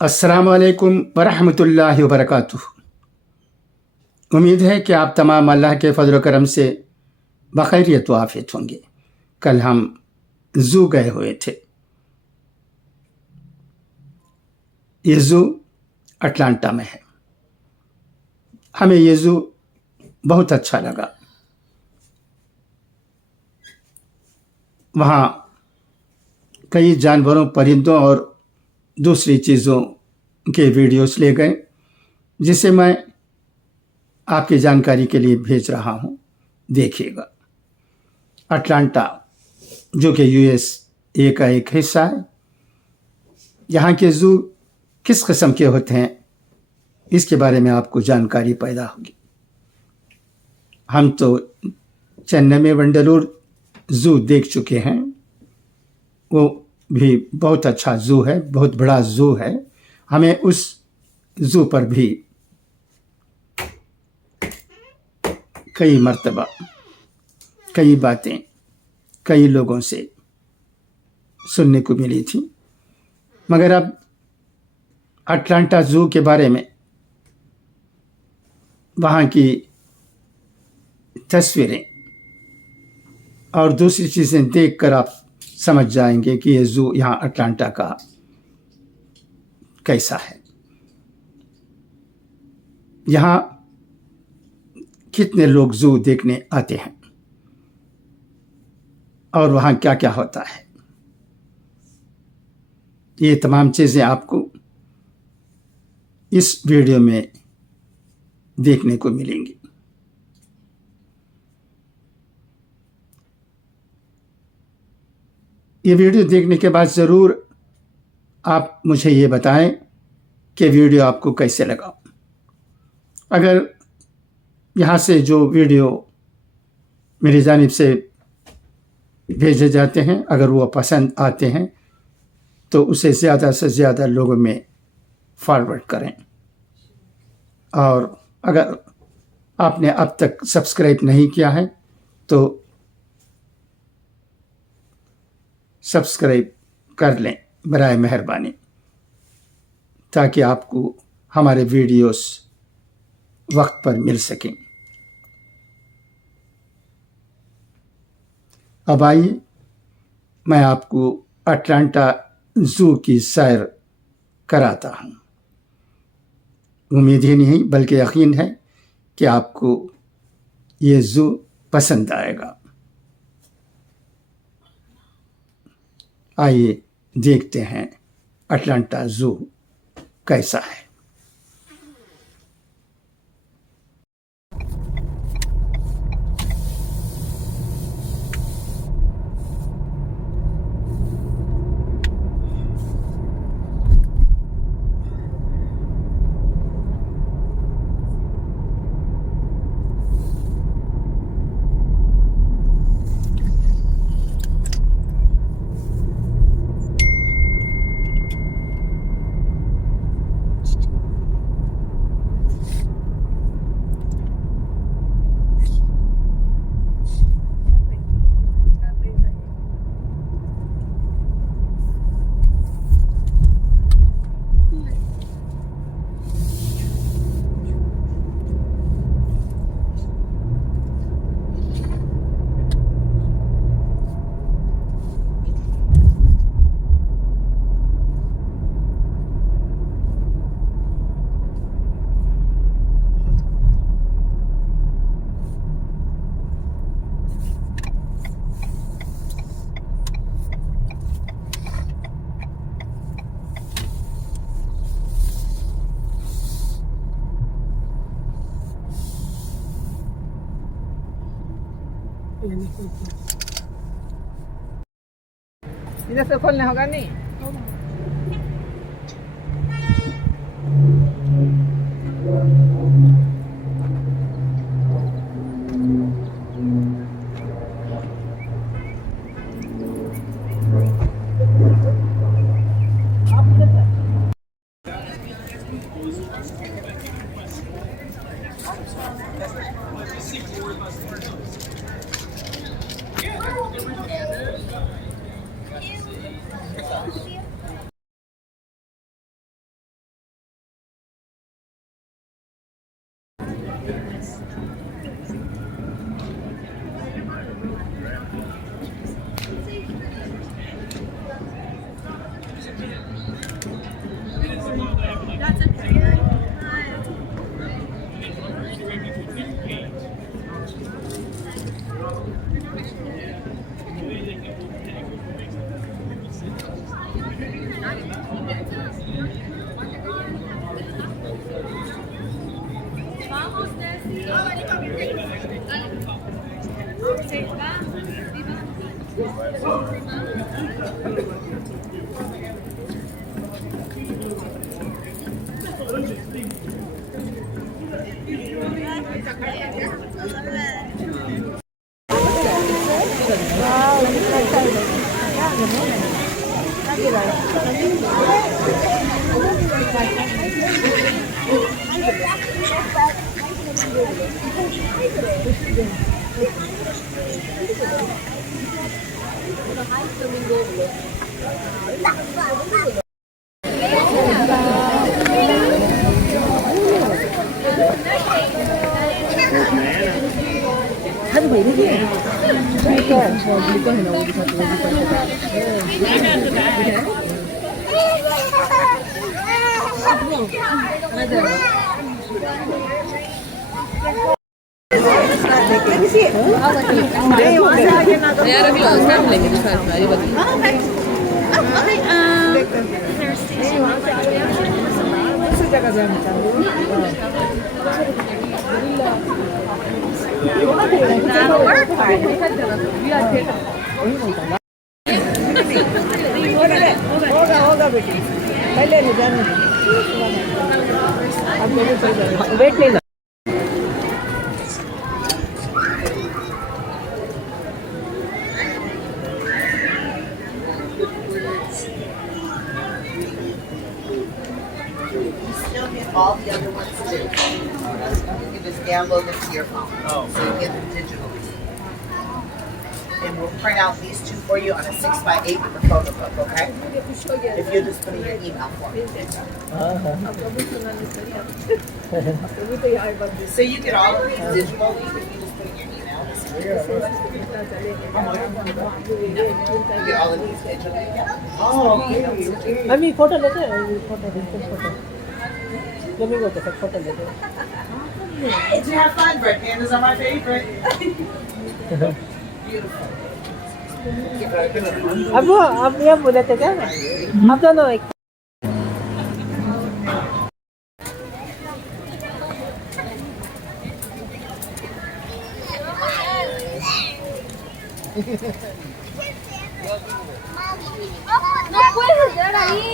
अस्सलामु अलैकुम वरहमतुल्लाहि वबरकातुह। उम्मीद है कि आप तमाम अल्लाह के फजल व करम से बखैरियत व आफियत होंगे। कल हम ज़ू गए हुए थे। ये ज़ू अटलांटा में है। हमें ये ज़ू बहुत अच्छा लगा। वहाँ कई जानवरों, परिंदों और दूसरी चीज़ों के वीडियोस ले गए, जिसे मैं आपकी जानकारी के लिए भेज रहा हूँ। देखिएगा। अटलांटा जो कि USA का एक हिस्सा है, यहाँ के ज़ू किस किस्म के होते हैं इसके बारे में आपको जानकारी पैदा होगी। हम तो चेन्नई में वंडलूर ज़ू देख चुके हैं। वो भी बहुत अच्छा ज़ू है, बहुत बड़ा ज़ू है। हमें उस ज़ू पर भी कई मर्तबा कई बातें कई लोगों से सुनने को मिली थी, मगर अब अटलांटा ज़ू के बारे में वहाँ की तस्वीरें और दूसरी चीज़ें देखकर आप समझ जाएंगे कि ये ज़ू यहाँ अटलांटा का कैसा है। यहाँ कितने लोग ज़ू देखने आते हैं और वहाँ क्या क्या होता है, ये तमाम चीज़ें आपको इस वीडियो में देखने को मिलेंगी। ये वीडियो देखने के बाद ज़रूर आप मुझे ये बताएं कि वीडियो आपको कैसे लगा। अगर यहाँ से जो वीडियो मेरी जानिब से भेजे जाते हैं, अगर वो पसंद आते हैं तो उसे ज़्यादा से ज़्यादा लोगों में फॉरवर्ड करें। और अगर आपने अब तक सब्सक्राइब नहीं किया है तो सब्सक्राइब कर लें बराए मेहरबानी, ताकि आपको हमारे वीडियोस वक्त पर मिल सकें। अब आइए मैं आपको अटलांटा ज़ू की सैर कराता हूँ। उम्मीद ही नहीं बल्कि यकीन है कि आपको ये ज़ू पसंद आएगा। आइए देखते हैं अटलांटा ज़ू कैसा है। इधर से खोलने होगा नहीं। होगा बेटी पहले नहीं जाने अब वेट नहीं ना all the other ones too. You can just download them to your phone. So you get them digitally. And we'll print out these two for you on a 6x8 with a photo book, okay? If you just put in your email for me. So you get all of these digitally if you just put in your email. You get all of these digitally. I mean, photo लेते हैं photo Let me go to the photo later. Did you have fun? Bread pandas are my favorite. Beautiful. अब ये बोले थे क्या अब दोनों एक No puedes estar ahí.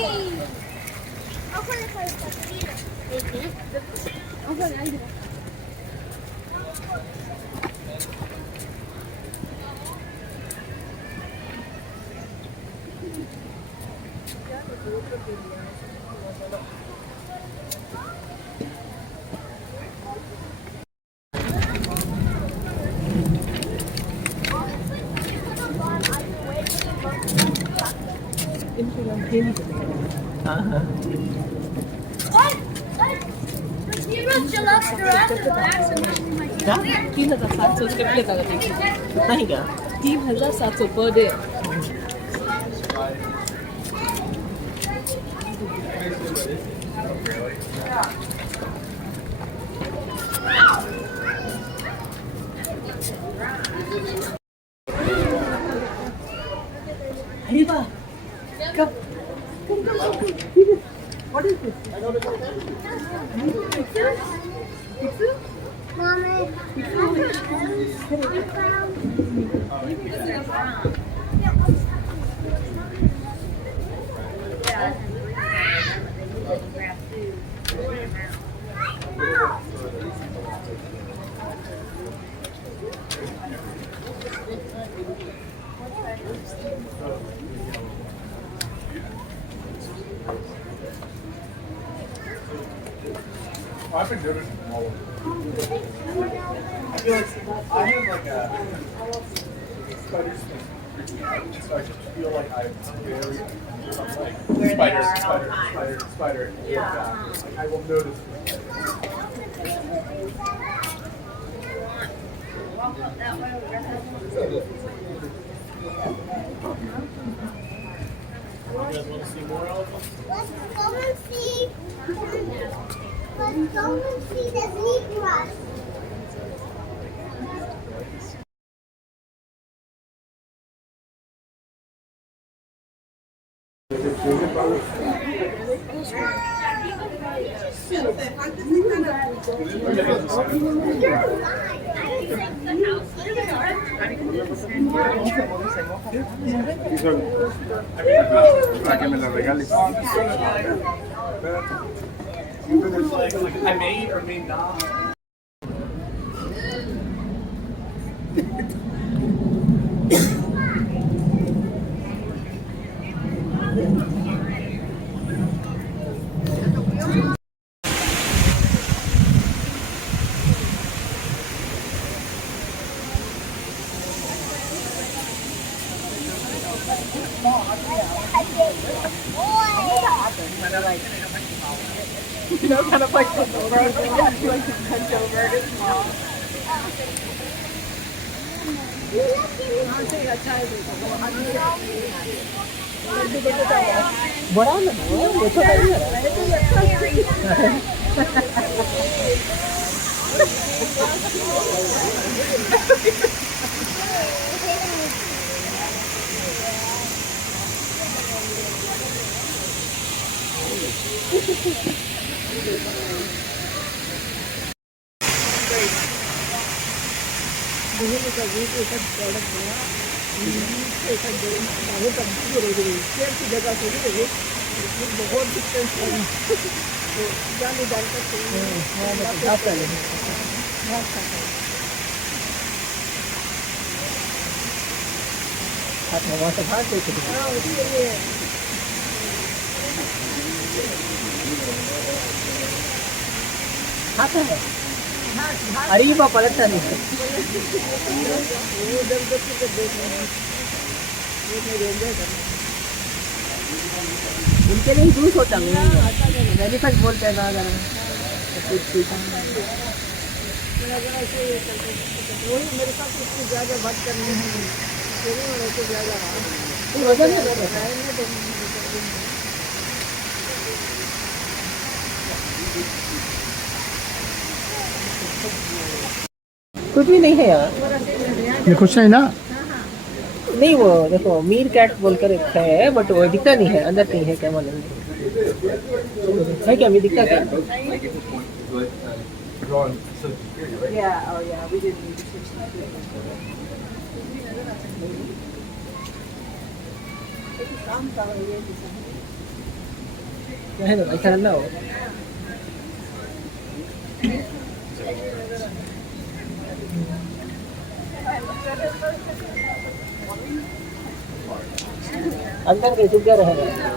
क्या 3,700 स्क्रिप्ट लेता था नहीं क्या 3,700 per day Arriba. Come. What is this? Mommy. I've been doing it from all over. I feel like I have like a spider sting. So I just feel like I'm very like spider. Yeah. Like I will notice. guys want to see more elephants? Let's go and see. Let's go and see the zebras. Para que me la regales. I may or may not. Kind of like bent over. I was like, yeah, she likes to bend over. It's small. बड़ा ना वो छोटा ही है अरे बा पलटता नहीं उनके लिए जूस होता है एलिफेंट बोलते हैं ना अगर वही मेरे साथ उसकी ज़्यादा बात करनी है कुछ भी नहीं है यार ये कुछ नहीं ना नहीं वो देखो मीर कैट बोलकर एक है बट वो दिखता नहीं है अंदर नहीं है क्या मालूम है क्या अभी दिखता क्या Yeah, oh yeah, we didn't need to switch that. क्या है ना ऐसा ना हो अंदर के चुप गया रहेगा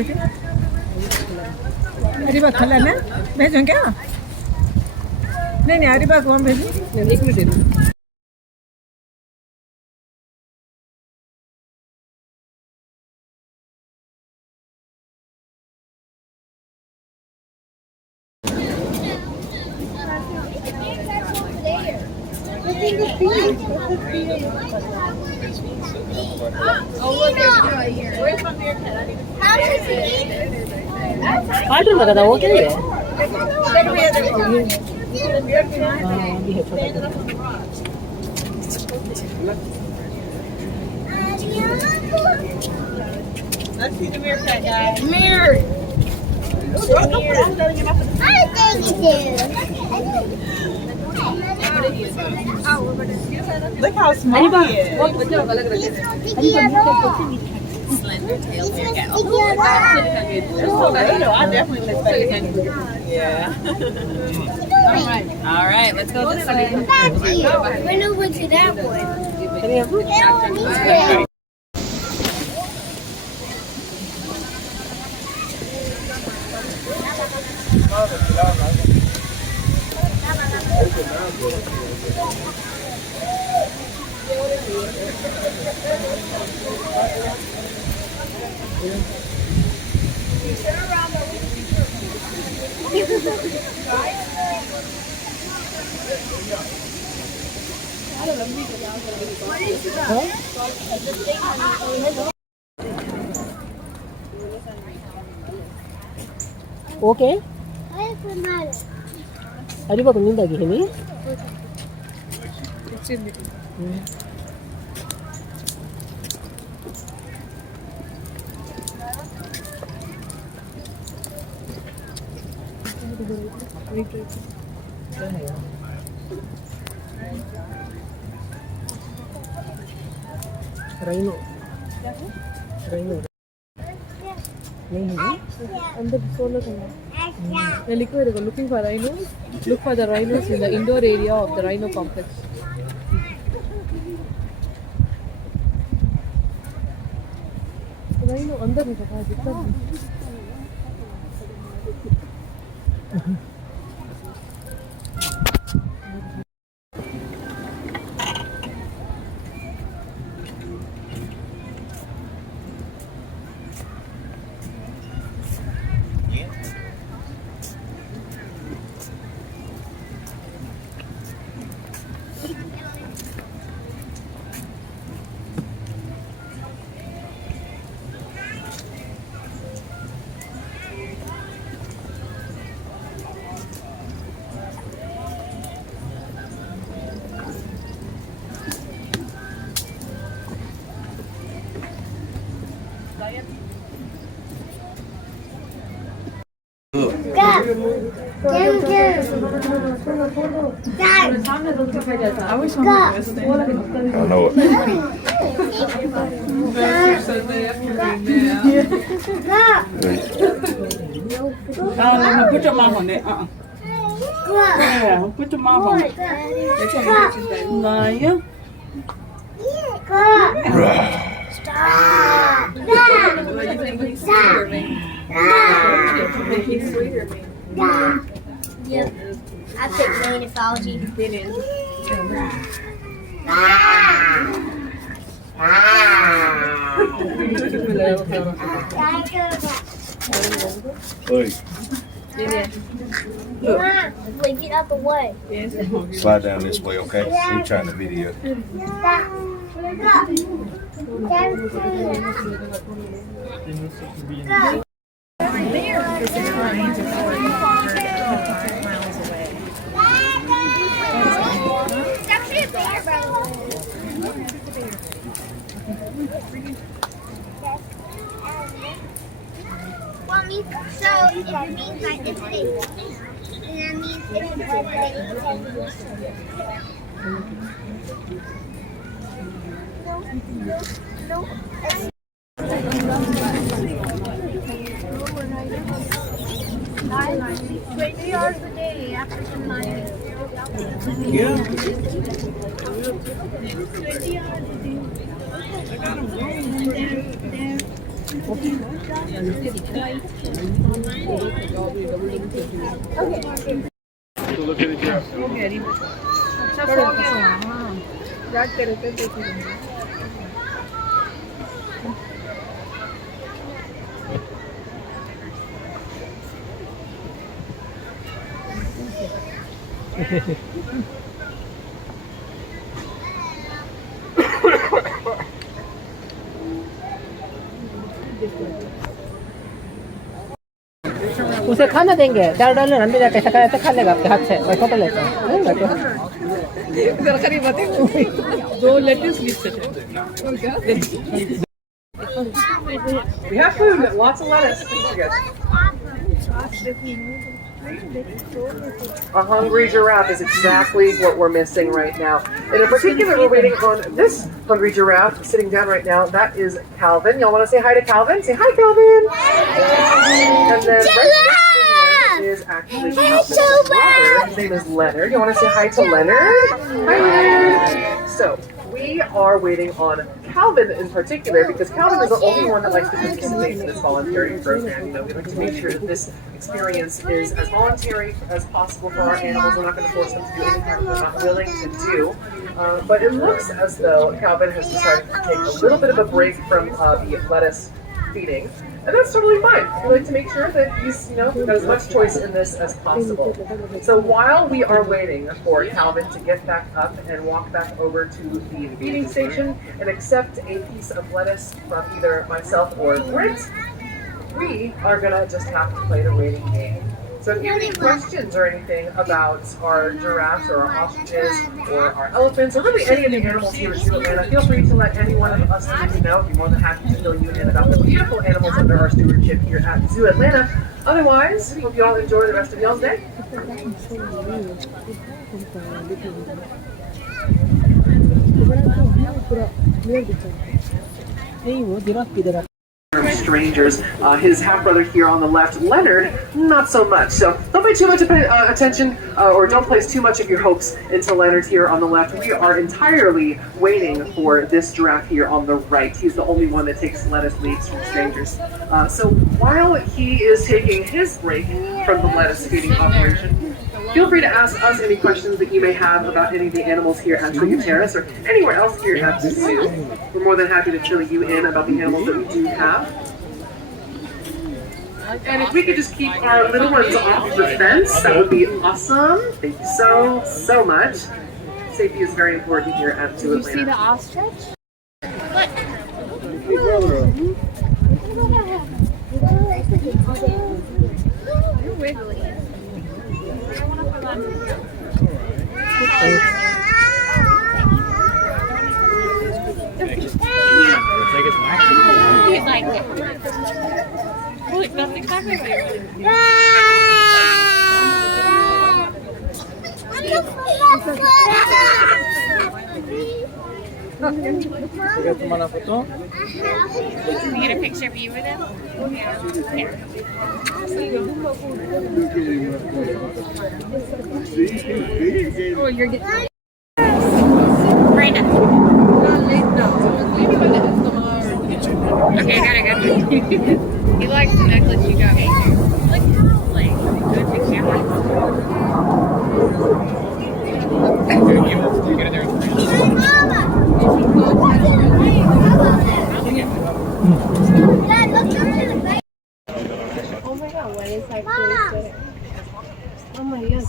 बेटे अरीबा खला ना भेजूं क्या नहीं अरीबा कौन भेजूं नहीं 1 मिनट दे दो कार्टून लगा था वो क्या है Let's see the meerkat, guys. Mirror. I think it is. Look how small he is. Sticky at all. Slender tail meerkat. Sticky at all. I definitely look better than you. Yeah. All right, let's go this way. Back here. Run over to that one. That one is good. Okay Areeba को नींद आ गई है नहीं rhino नहीं है अंदर solo करना looking for rhinos. Look for the rhinos in the indoor area of the rhino complex. Rhino अंदर नहीं पता दिखता I wish someone was there. I know it. Put your mouth on it. Yeah, put your mouth on it. Naya. Yep. I picked marine ecology. Wait, Wait, get out the way. slide down this way, okay? I'm trying to video. It's actually a bear, bro. Well, so it means like it's big. And that means it's more than No. 20 hours a day after some money. Yeah. 20 hours a day. So look at the giraffe. अच्छा सो गया हाँ याद करे थे देखी होंगे उसे खाना देंगे $4 अंदर जाके कैसा खाया तो खा लेगा आपके हाथ से मैं फोटो लेता हूँ सरकारी बातें 2 latest list We have food, lots of lettuce. A hungry giraffe is exactly what we're missing right now. And in particular, we're waiting on this hungry giraffe sitting down right now. That is Calvin. Y'all want to say hi to Calvin? Say hi, Calvin! And then right next to him is actually Calvin's brother. His name is Leonard. You want to say hi to Leonard? Hi, Leonard! So, we are waiting on Calvin in particular because Calvin is the only one that likes to participate in this voluntary program. You know, we like to make sure that this experience is as voluntary as possible for our animals. We're not going to force them to do anything that they're not willing to do. But it looks as though Calvin has decided to take a little bit of a break from the lettuce feeding. And that's totally fine. We like to make sure that he's, got as much choice in this as possible. So while we are waiting for Calvin to get back up and walk back over to the feeding station and accept a piece of lettuce from either myself or Brent, we are gonna just have to play the waiting game. So if you have any questions or anything about our giraffes or our ostriches or our elephants or really any of the animals here at Zoo Atlanta, feel free to let any one of us know. We'd be more than happy to fill you in about the beautiful animals under our stewardship here at Zoo Atlanta. Otherwise, hope you all enjoy the rest of y'all's day. Strangers. His half-brother here on the left, Leonard, not so much. So don't pay too much attention or don't place too much of your hopes into Leonard here on the left. We are entirely waiting for this giraffe here on the right. He's the only one that takes lettuce leaves from strangers. So while he is taking his break from the lettuce feeding operation, feel free to ask us any questions that you may have about any of the animals here at Twiga Terrace or anywhere else here at the zoo. We're more than happy to fill you in about the animals that we do have. And if we could just keep our little ones off the fence, that would be awesome. Thank you so, so much. Safety is very important here at Zoo Atlanta. Did you see the ostrich? You're wiggly. He's like, look, that's exactly what you're doing. Can we get a picture of you with him? Yeah. Oh, you're getting... Brenda. Okay, I got it. He likes the necklace you got me. Like, good for camera. You get in there. Oh my god, what is that cool? Oh my god.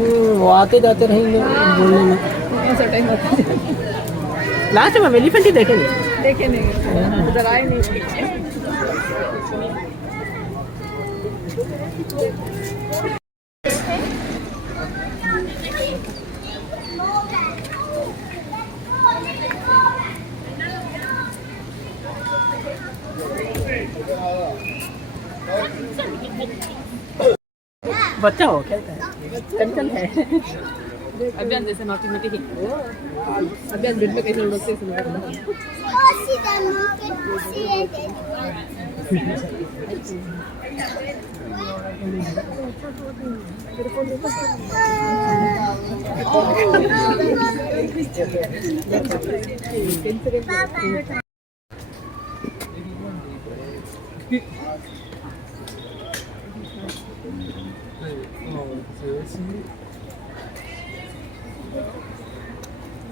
वो आते जाते रहेंगे बोलने में ऐसा time आता है last में हम एलिफेंट ही देखे नहीं उधर आए नहीं बच्चा हो खेलता है चंचल है अभियान जैसे नौटी में ही अभियान बेड पे कैसे उड़ते हैं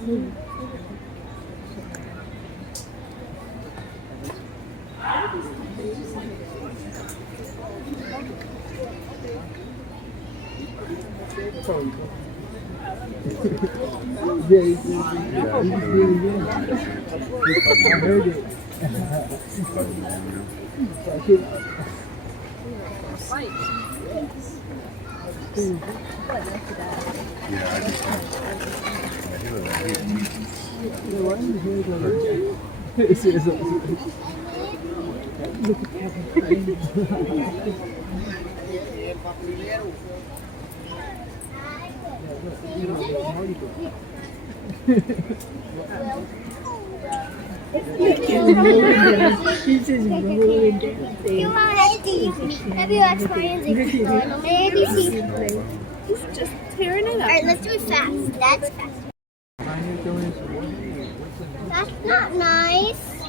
Yeah, I just he look like Have you watched Lions? Maybe see. Just tearing it up. Alright, let's do it fast. That's fast. That's not nice.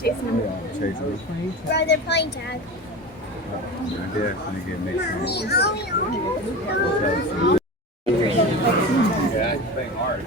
Chasing them. Chasing. Bro, they're playing tag. They're actually getting mixed in. Yeah, I think hard.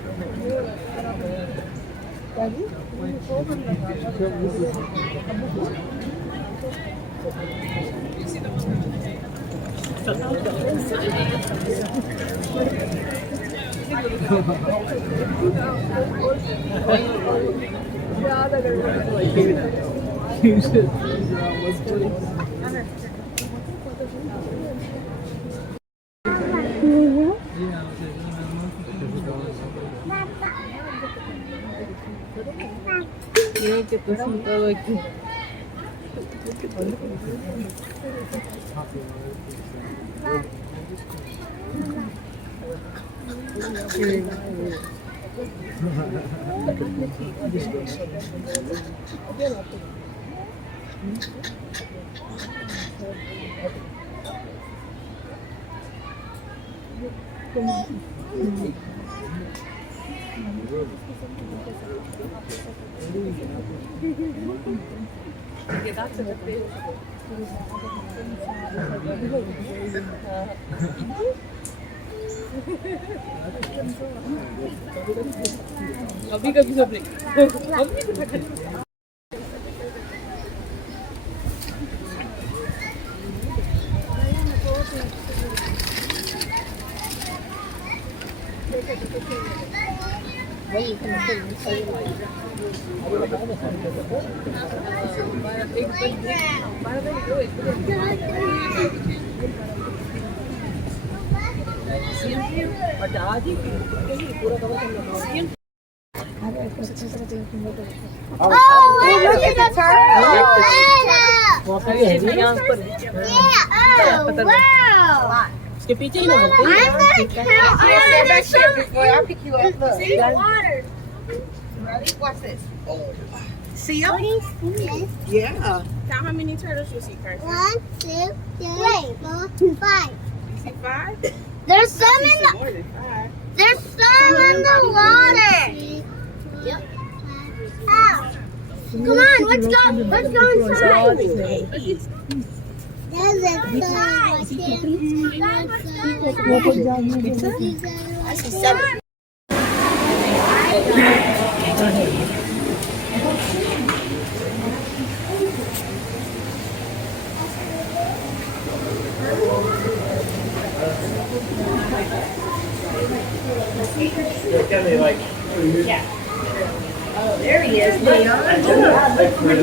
Miren que puso todo aquí. अभी कभी सब नहीं Oh, look at the turtle. Yeah, oh, wow. इसके पीछे ही ना बोलते I'm gonna count. Stand back here before I pick you up. Look. See the water. Ready? Watch this. See What them? do you see? Yeah. Count how many turtles you see, Karein. 1, 2, 3, 4, 5. You see 5? There's some in the More than 5. there's some in the water. Yep. Ow. Come on, let's go inside. There's a slide. I see 7. There he is, Leon.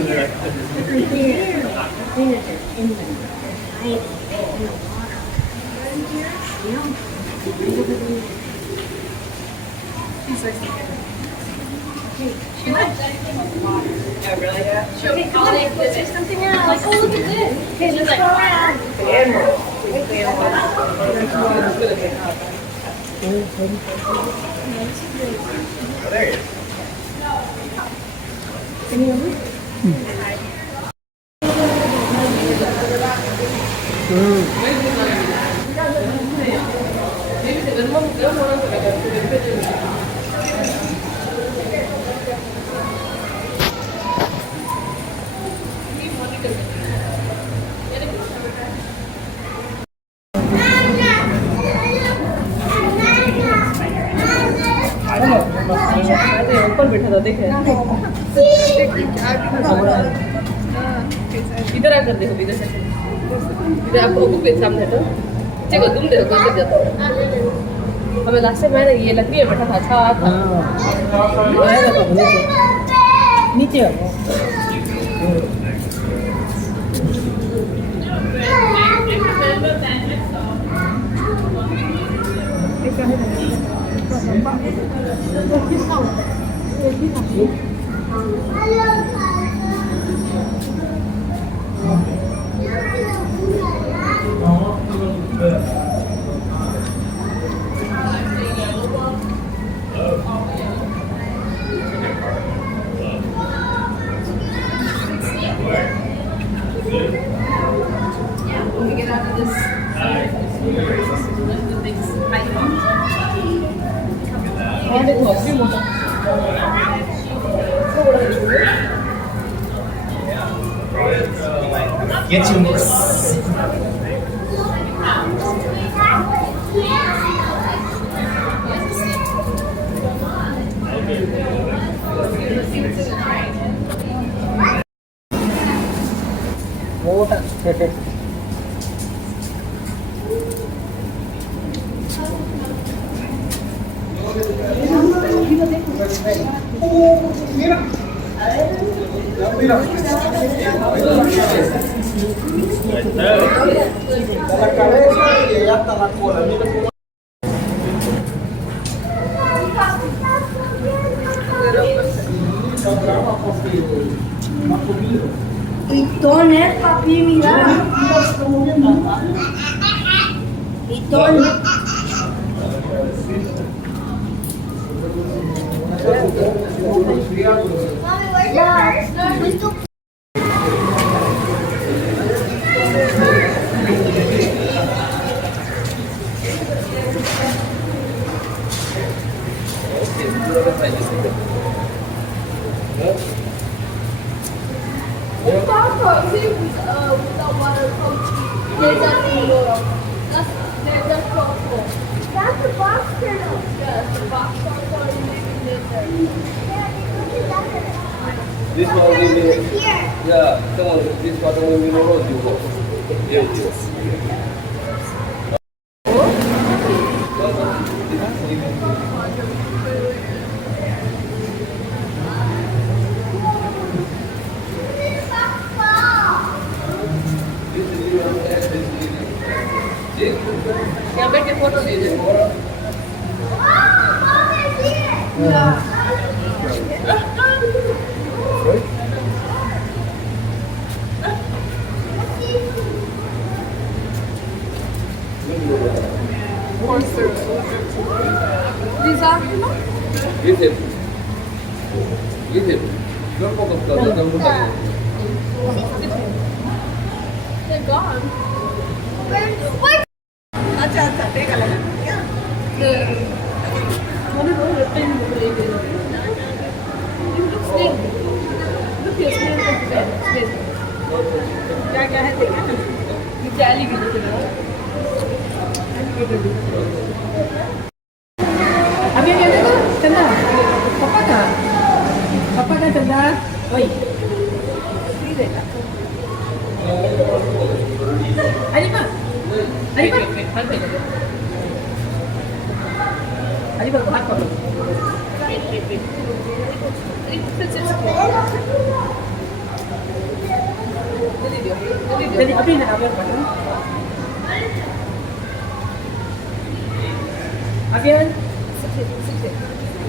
ऊपर बैठा था देख इधर आकर देखो इधर से इधर आपको बुक के सामने तो चलो तुम देखो कैसे जाता हमें लास्ट टाइम मैंने ये लकड़ी में बैठा था अच्छा था नीचे Get you this. La cabeza y hasta la cola. Pitón es papi, mira. Pitón. Mami, where's without water there's nothing more. There's a crossbow. That's the box turtle. Yes, the box turtle is living there. This one will be, Here. yeah, come on, this one will be more you go. Yes. यहाँ बैठ के photo लीजिए With him. Don't focus on the number. They're gone. Wait. क्या क्या है देखा ना जाली की अभी क्या देखो चंदा पापा का चंदा वही अलीमा हाथ पकड़ो jadi api nak apa pun apian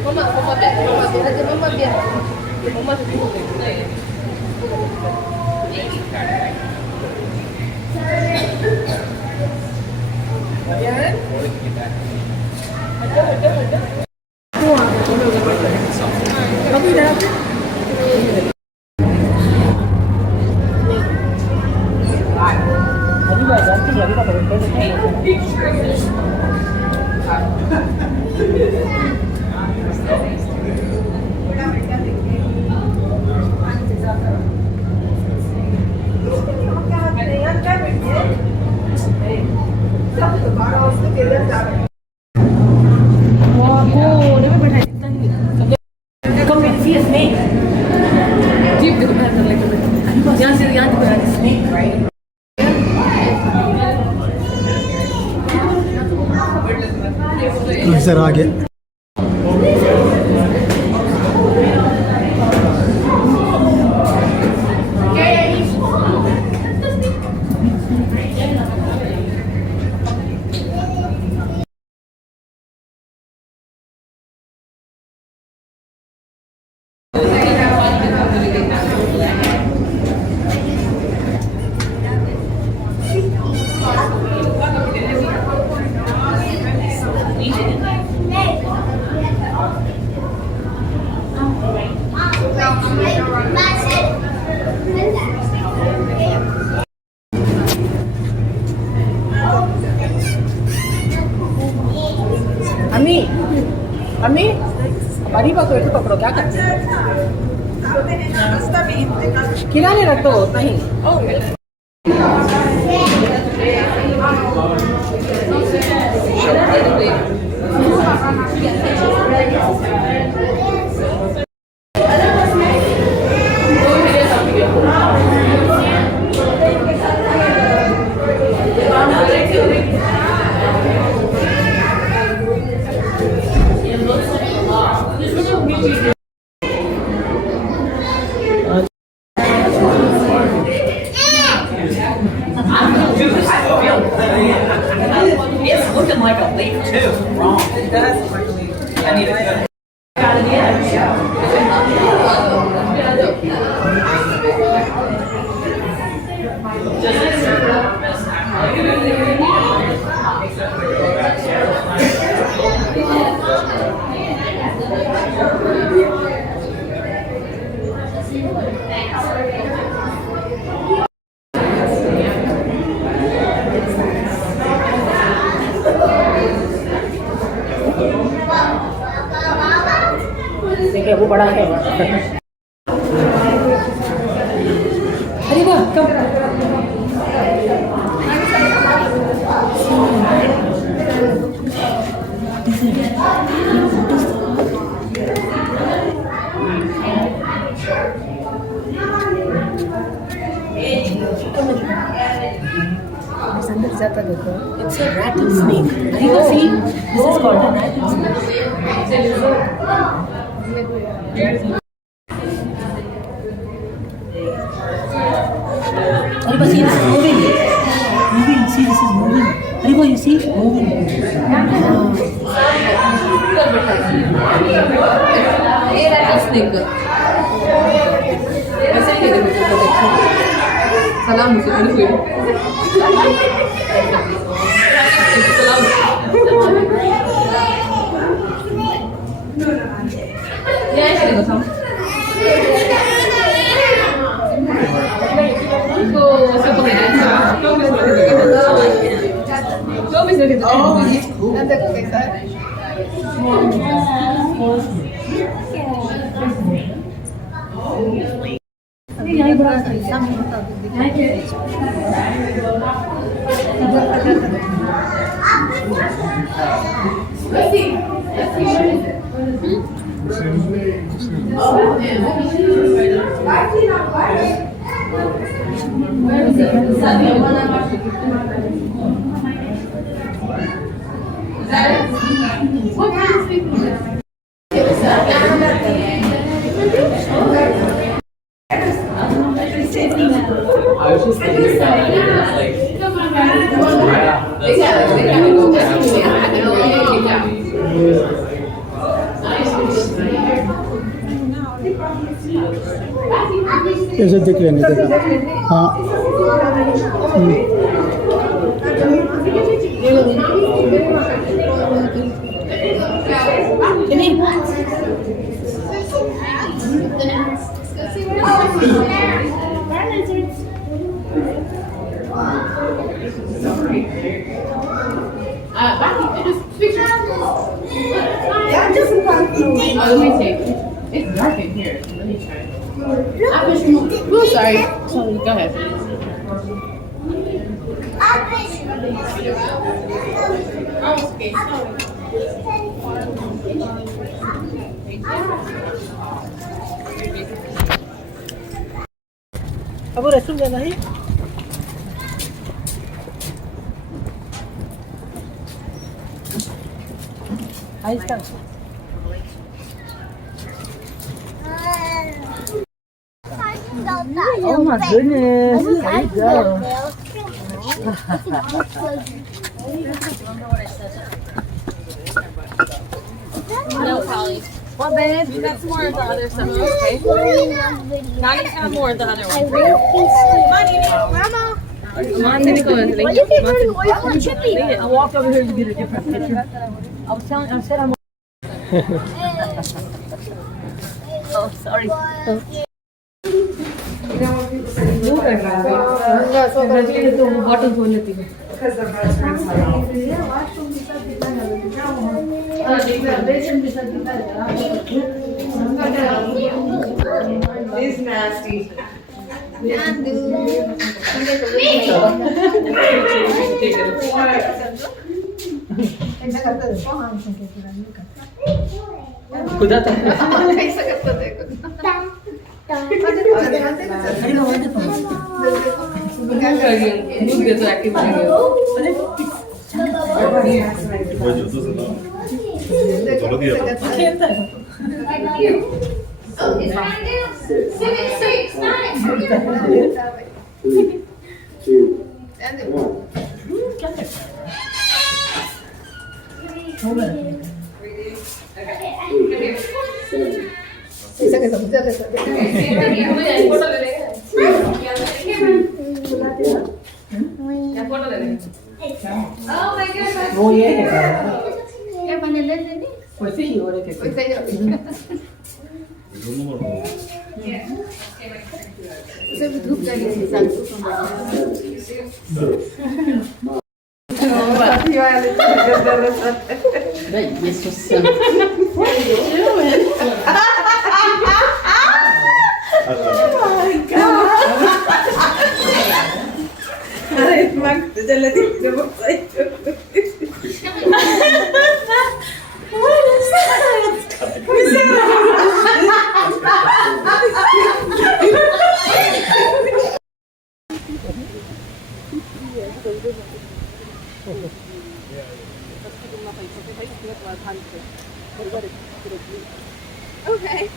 mama biar aja mama biar mama sedih apian ada kamu dah Wow, dia berapa banyak see a snake? Jeep देखो मैं कर लेके यहाँ से यहाँ देखो Snake, right? नजर आ गया। अम्मी हमारी बात को पकड़ो क्या करते हैं किनारे रख दो नहीं It's looking like a leaf too. Wrong. It does look like a leaf. I need to. देखिए वो बड़ा है अरे वाह कब अंदर जाता देखो इट्स अ रैटल स्नेक अरे वो see this is called a rattle snake Ariba, see this is moving. Moving, see this is moving. Ariba, you see? Moving. ये रैटल स्नेक ऐसे ही देखो सलाम मुझे कोई सलाम ये ऐसे देखो सब तो उसको पकड़े तो भी इसमें कितना देखो कैसा है यहाँ बड़ा सामने बता I was just thinking about it. कैसे दिख लेने देगा हाँ let me take it. It's dark in here. Let me try it. Oh, sorry. Sorry, go ahead. Abu Rasul gak lahir? Hai sekarang. Oh my goodness. There you go. No, Polly. Well, babe, you got some more of the other stuff, okay? Now you have more of the other one. Mama. Come on, let me go and Why do you keep running away from Chippy? I walked over here to get a different picture. I said I'm. Oh, sorry. Bottle धो लेती हूँ. Because the restaurant's like, it's nasty. कुदाता है. दूध दे तो active बनेंगे. Oh my goodness. वो ये है. क्या बने ले लेने? वैसे ही हो रहे थे. सब धूप लगी थी साल नहीं ये Susan. Okay.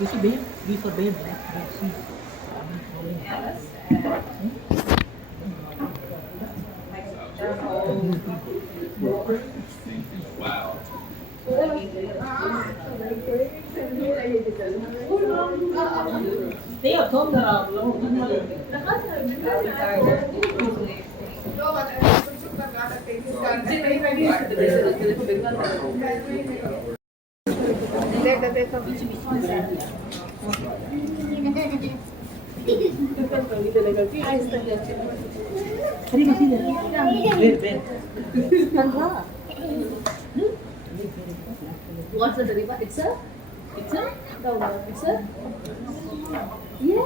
You see bed? B for bed. What's the deriva? It's a? No, it's a? Yeah.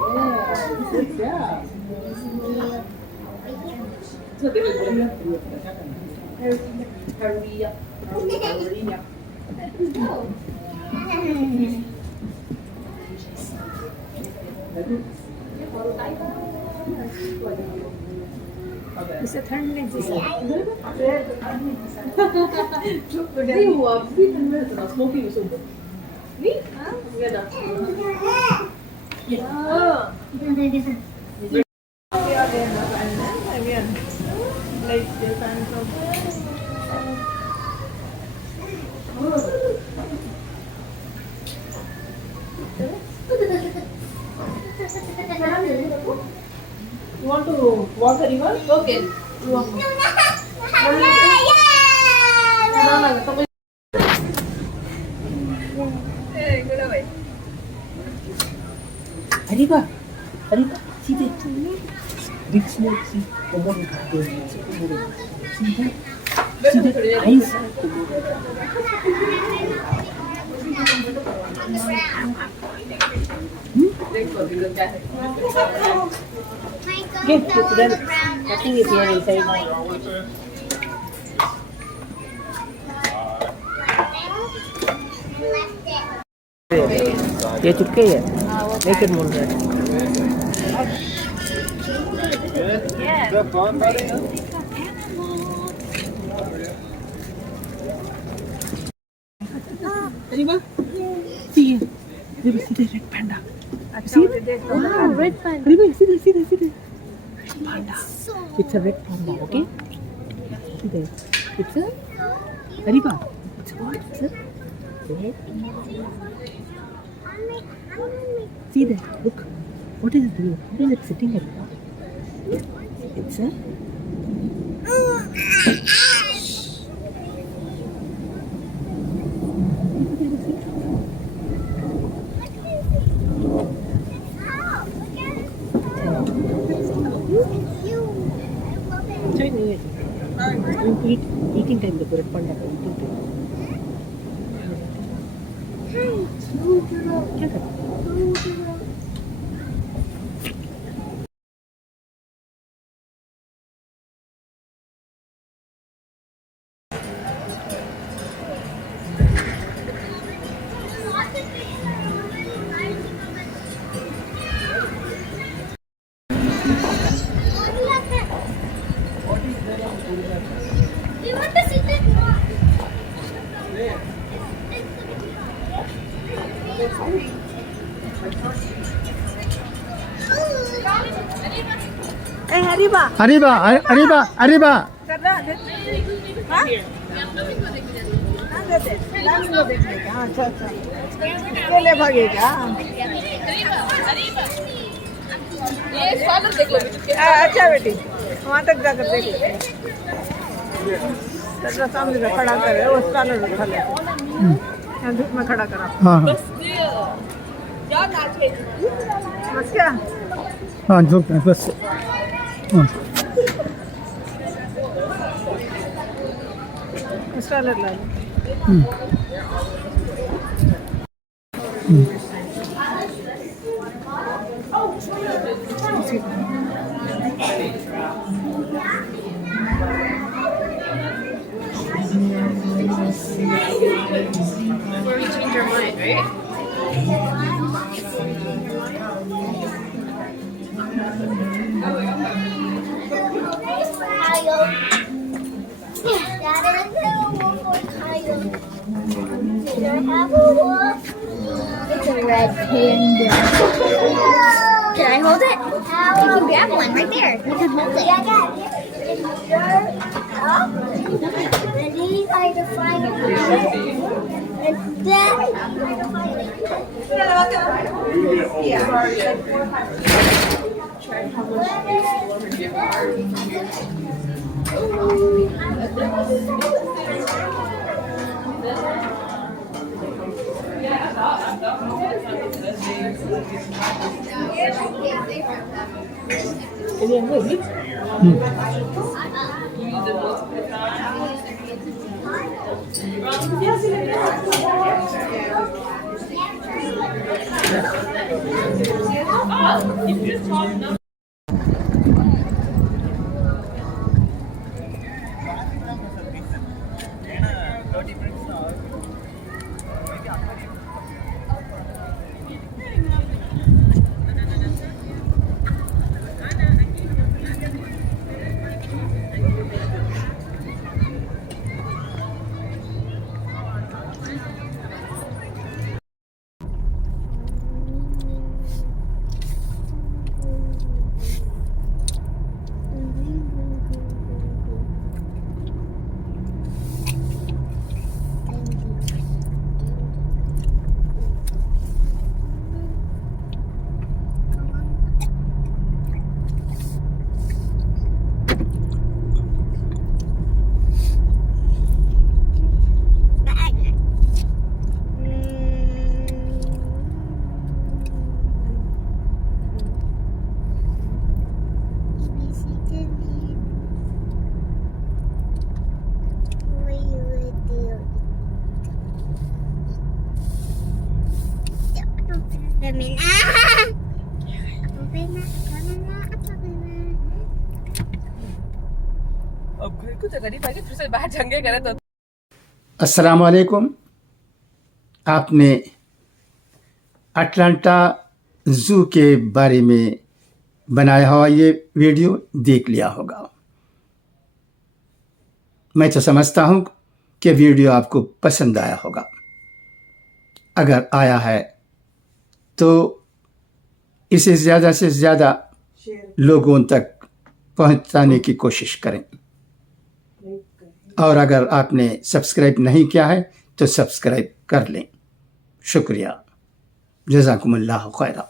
इसे ठंड नहीं चाहिए. Smoky was over. Me? Yeah. want to walk the river? Okay. You walk. Arriba, arriba, see that? Big snake, see? Komodo. See that? See that eyes? Give to them. Nothing is here inside. ये चुपके है लेकिन बोल रहा है Arriba, see here. Arriba, see the red panda. See? Wow, red panda. Arriba, see the red panda. It's a red panda, okay? See there. It's a Arriba. It's what? It's a red. See there, look. What is it doing? What is it sitting at? It's a... Eating time, the red panda. Eating time. क्या कर You want to see that? Hey, Arriba. arriba, arriba, arriba. करना हाँ लाल को देखने का अच्छा अच्छा अकेले भागेगा ये स्वागत देख लो अच्छा बेटी वहाँ तक जाकर देख ले तेरा सामने से खड़ा करे वो स्टालर उठा ले यहाँ धूप में खड़ा करा हाँ हाँ बस क्या हाँ धूप में बस हाँ स्टालर ला लो Before we change our mind, right? It's a red panda. Can I hold it? You can grab one right there. You can hold it. And these are the final and then कुछ गरीब भाई फिर से बाहर जंगे करे तो अस्सलाम वालेकुम। आपने अटलांटा ज़ू के बारे में बनाया हुआ ये वीडियो देख लिया होगा। मैं तो समझता हूँ कि वीडियो आपको पसंद आया होगा। अगर आया है तो इसे ज़्यादा से ज़्यादा लोगों तक पहुँचाने की कोशिश करें। और अगर आपने सब्सक्राइब नहीं किया है तो सब्सक्राइब कर लें। शुक्रिया। जज़ाकुमुल्लाह खैरा।